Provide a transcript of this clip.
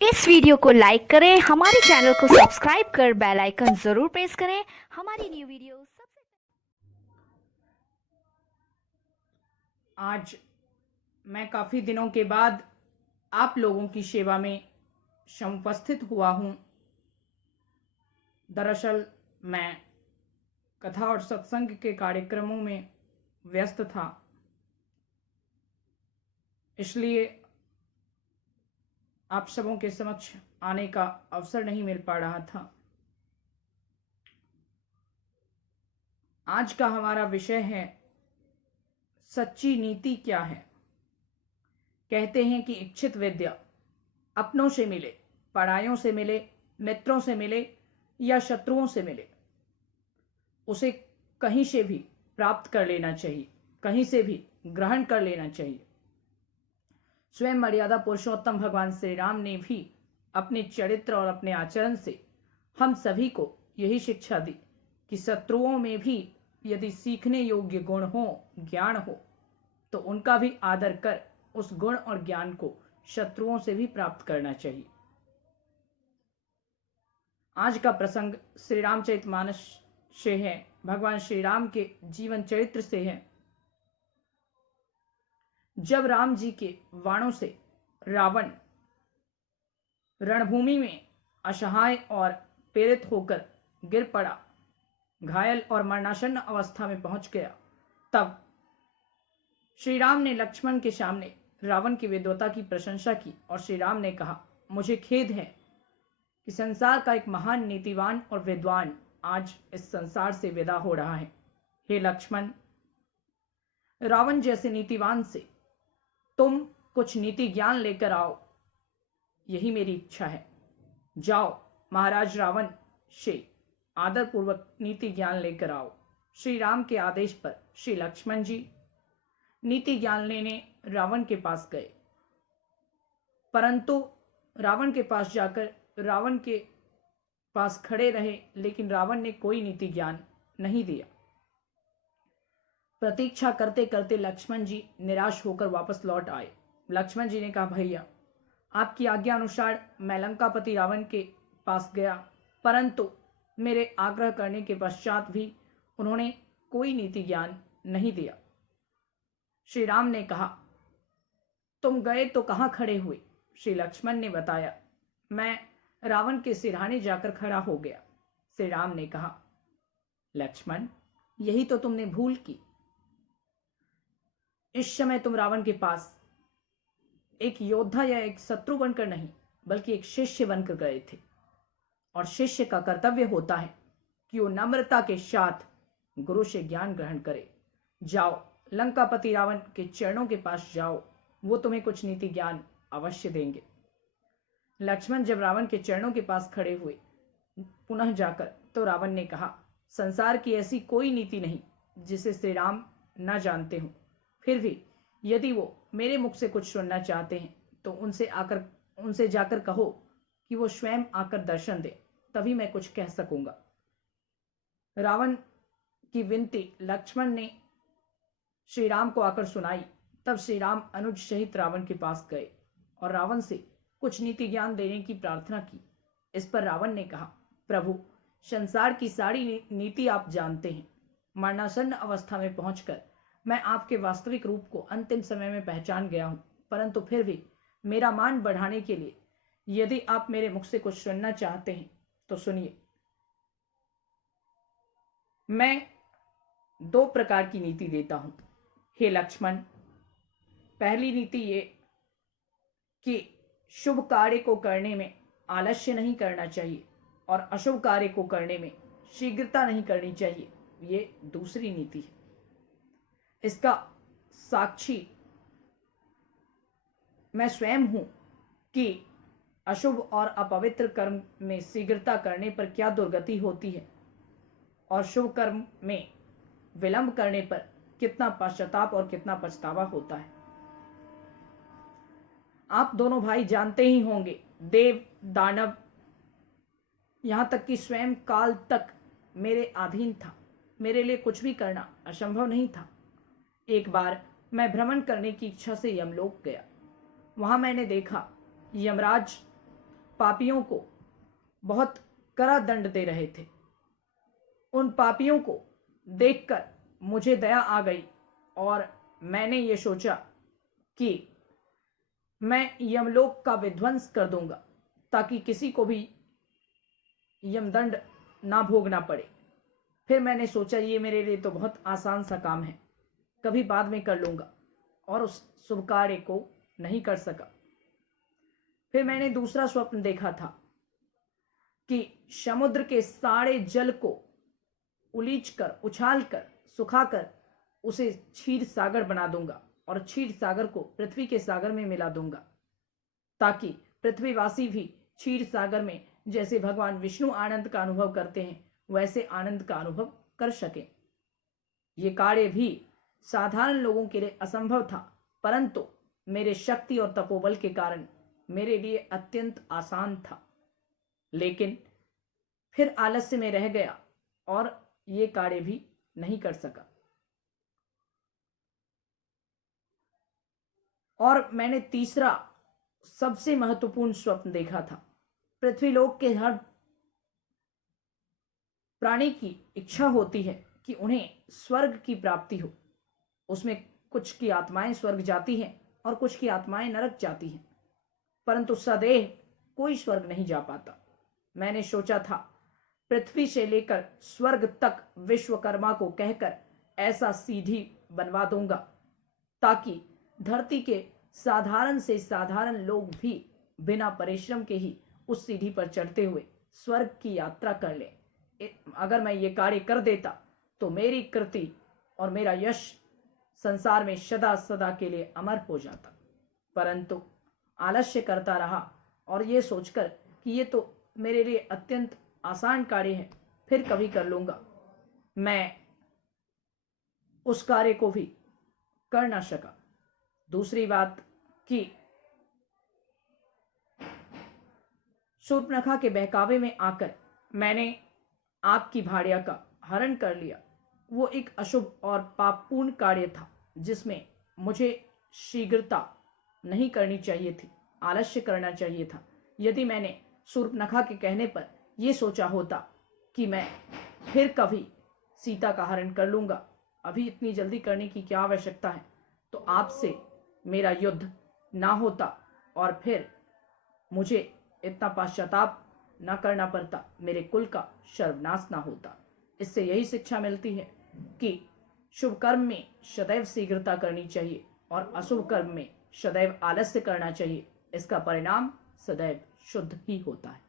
इस वीडियो को लाइक करें, हमारे चैनल को सब्सक्राइब कर बेल आइकन जरूर प्रेस करें हमारी न्यू वीडियो सबसे। आज मैं काफ़ी दिनों के बाद आप लोगों की सेवा में समुपस्थित हुआ हूँ। दरअसल मैं कथा और सत्संग के कार्यक्रमों में व्यस्त था, इसलिए आप सबों के समक्ष आने का अवसर नहीं मिल पा रहा था। आज का हमारा विषय है सच्ची नीति क्या है। कहते हैं कि इच्छित विद्या अपनों से मिले, परायों से मिले, मित्रों से मिले या शत्रुओं से मिले, उसे कहीं से भी प्राप्त कर लेना चाहिए, कहीं से भी ग्रहण कर लेना चाहिए। स्वयं मर्यादा पुरुषोत्तम भगवान श्री राम ने भी अपने चरित्र और अपने आचरण से हम सभी को यही शिक्षा दी कि शत्रुओं में भी यदि सीखने योग्य गुण हो, ज्ञान हो, तो उनका भी आदर कर उस गुण और ज्ञान को शत्रुओं से भी प्राप्त करना चाहिए। आज का प्रसंग श्री रामचरितमानस से है, भगवान श्री राम के जीवन चरित्र से है। जब राम जी के वाणों से रावण रणभूमि में असहाय और पीड़ित होकर गिर पड़ा, घायल और मरणासन्न अवस्था में पहुंच गया, तब श्री राम ने लक्ष्मण के सामने रावण की विद्वता की प्रशंसा की और श्री राम ने कहा, मुझे खेद है कि संसार का एक महान नीतिवान और विद्वान आज इस संसार से विदा हो रहा है। हे लक्ष्मण, रावण जैसे नीतिवान से तुम कुछ नीति ज्ञान लेकर आओ, यही मेरी इच्छा है। जाओ महाराज रावण से आदरपूर्वक नीति ज्ञान लेकर आओ। श्री राम के आदेश पर श्री लक्ष्मण जी नीति ज्ञान लेने रावण के पास गए, परंतु रावण के पास जाकर रावण के पास खड़े रहे, लेकिन रावण ने कोई नीति ज्ञान नहीं दिया। प्रतीक्षा करते करते लक्ष्मण जी निराश होकर वापस लौट आए। लक्ष्मण जी ने कहा, भैया आपकी आज्ञा अनुसार मैं लंकापति रावण के पास गया, परंतु मेरे आग्रह करने के पश्चात भी उन्होंने कोई नीति ज्ञान नहीं दिया। श्री राम ने कहा, तुम गए तो कहाँ खड़े हुए? श्री लक्ष्मण ने बताया, मैं रावण के सिरहाने जाकर खड़ा हो गया। श्री राम ने कहा, लक्ष्मण यही तो तुमने भूल की। इस समय तुम रावण के पास एक योद्धा या एक शत्रु बनकर नहीं, बल्कि एक शिष्य बनकर गए थे, और शिष्य का कर्तव्य होता है कि वो नम्रता के साथ गुरु से ज्ञान ग्रहण करे। जाओ लंकापति रावण के चरणों के पास जाओ, वो तुम्हें कुछ नीति ज्ञान अवश्य देंगे। लक्ष्मण जब रावण के चरणों के पास खड़े हुए पुनः जाकर, तो रावण ने कहा, संसार की ऐसी कोई नीति नहीं जिसे श्री राम न जानते हो। फिर भी यदि वो मेरे मुख से कुछ सुनना चाहते हैं तो उनसे जाकर कहो कि वो स्वयं आकर दर्शन दे, तभी मैं कुछ कह सकूंगा। रावण की विनती लक्ष्मण ने श्री राम को आकर सुनाई। तब श्री राम अनुज सहित रावण के पास गए और रावण से कुछ नीति ज्ञान देने की प्रार्थना की। इस पर रावण ने कहा, प्रभु संसार की सारी नीति आप जानते हैं। मरणासन्न अवस्था में पहुंचकर मैं आपके वास्तविक रूप को अंतिम समय में पहचान गया हूं, परंतु फिर भी मेरा मान बढ़ाने के लिए यदि आप मेरे मुख से कुछ सुनना चाहते हैं तो सुनिए। मैं दो प्रकार की नीति देता हूं। हे लक्ष्मण, पहली नीति ये कि शुभ कार्य को करने में आलस्य नहीं करना चाहिए और अशुभ कार्य को करने में शीघ्रता नहीं करनी चाहिए, ये दूसरी नीति है। इसका साक्षी मैं स्वयं हूं कि अशुभ और अपवित्र कर्म में शीघ्रता करने पर क्या दुर्गति होती है और शुभ कर्म में विलंब करने पर कितना पश्चाताप और कितना पछतावा होता है। आप दोनों भाई जानते ही होंगे, देव दानव यहां तक कि स्वयं काल तक मेरे अधीन था। मेरे लिए कुछ भी करना असंभव नहीं था। एक बार मैं भ्रमण करने की इच्छा से यमलोक गया। वहां मैंने देखा यमराज पापियों को बहुत कड़ा दंड दे रहे थे। उन पापियों को देखकर मुझे दया आ गई और मैंने ये सोचा कि मैं यमलोक का विध्वंस कर दूंगा ताकि किसी को भी यमदंड ना भोगना पड़े। फिर मैंने सोचा ये मेरे लिए तो बहुत आसान सा काम है, कभी बाद में कर लूंगा, और उस शुभ कार्य को नहीं कर सका। फिर मैंने दूसरा स्वप्न देखा था कि समुद्र के सारे जल को उलीचकर, उछालकर, सुखाकर उसे क्षीर सागर बना दूंगा और क्षीर सागर को पृथ्वी के सागर में मिला दूंगा ताकि पृथ्वीवासी भी क्षीर सागर में जैसे भगवान विष्णु आनंद का अनुभव करते हैं वैसे आनंद का अनुभव कर सके। ये कार्य भी साधारण लोगों के लिए असंभव था, परंतु मेरे शक्ति और तपोबल के कारण मेरे लिए अत्यंत आसान था। लेकिन फिर आलस्य में रह गया और ये कार्य भी नहीं कर सका। और मैंने तीसरा सबसे महत्वपूर्ण स्वप्न देखा था। पृथ्वीलोक के हर प्राणी की इच्छा होती है कि उन्हें स्वर्ग की प्राप्ति हो। उसमें कुछ की आत्माएं स्वर्ग जाती हैं और कुछ की आत्माएं नरक जाती हैं, परंतु सदैव कोई स्वर्ग नहीं जा पाता। मैंने सोचा था पृथ्वी से लेकर स्वर्ग तक विश्वकर्मा को कहकर ऐसा सीढ़ी बनवा दूंगा ताकि धरती के साधारण से साधारण लोग भी बिना परिश्रम के ही उस सीढ़ी पर चढ़ते हुए स्वर्ग की यात्रा कर लें। अगर मैं ये कार्य कर देता तो मेरी कृति और मेरा यश संसार में सदा सदा के लिए अमर हो जाता, परंतु आलस्य करता रहा और ये सोचकर कि ये तो मेरे लिए अत्यंत आसान कार्य है, फिर कभी कर लूंगा, मैं उस कार्य को भी कर ना सका। दूसरी बात कि शूर्पणखा के बहकावे में आकर मैंने आपकी भार्या का हरण कर लिया। वो एक अशुभ और पापपूर्ण कार्य था जिसमें मुझे शीघ्रता नहीं करनी चाहिए थी, आलस्य करना चाहिए था। यदि मैंने शूर्पणखा के कहने पर यह सोचा होता कि मैं फिर कभी सीता का हरण कर लूंगा, अभी इतनी जल्दी करने की क्या आवश्यकता है, तो आपसे मेरा युद्ध ना होता और फिर मुझे इतना पश्चाताप ना करना पड़ता, मेरे कुल का सर्वनाश ना होता। इससे यही शिक्षा मिलती है कि शुभ कर्म में सदैव शीघ्रता करनी चाहिए और अशुभ कर्म में सदैव आलस्य करना चाहिए। इसका परिणाम सदैव शुद्ध ही होता है।